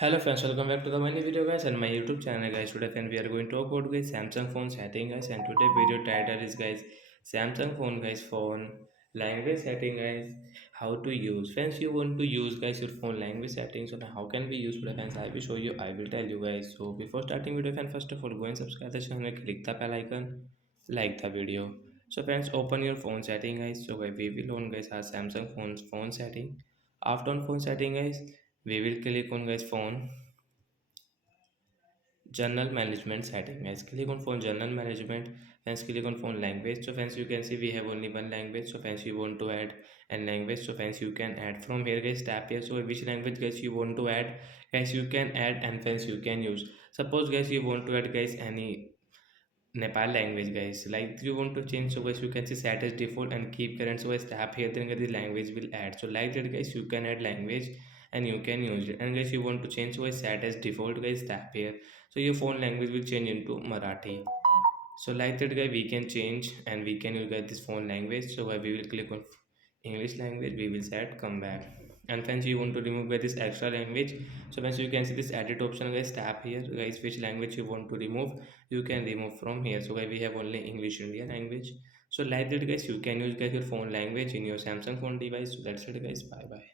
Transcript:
Hello friends, welcome back to the mini video guys and my YouTube channel guys. Today friend we are going to talk about guys Samsung phone setting guys, and today video title is guys Samsung phone language setting guys, how to use. Friends, you want to use guys your phone language settings, so how can we use today friends? I will show you, I will tell you guys. So before starting video friends, first of all go and subscribe the channel, click the bell icon, like the video. So friends, open your phone setting guys. So guys, we will on guys our Samsung phone's phone setting. After on phone setting guys, we will click on guys phone general management setting guys. Click on phone general management, friends click on phone language. So friends, you can see we have only one language. So friends, you want to add a language, so friends you can add from here guys. Tap here, so which language guys you want to add guys, you can add, and friends you can use. Suppose guys you want to add guys any Nepal language guys, like you want to change, so guys you can see set as default and keep current. So guys tap here, then guys the language will add. So like that guys, you can add language and you can use it. And guys you want to change, so guys set as default guys, tap here, so your phone language will change into Marathi. So like that guy, we can change and we can use guys this phone language. So we will click on English language, we will set come back. And friends, you want to remove guys this extra language, so once you can see this edit option guys, tap here guys, which language you want to remove, you can remove from here. So guys, we have only English Indian language. So like that guys, you can use guys your phone language in your Samsung phone device. So that's it guys, bye bye.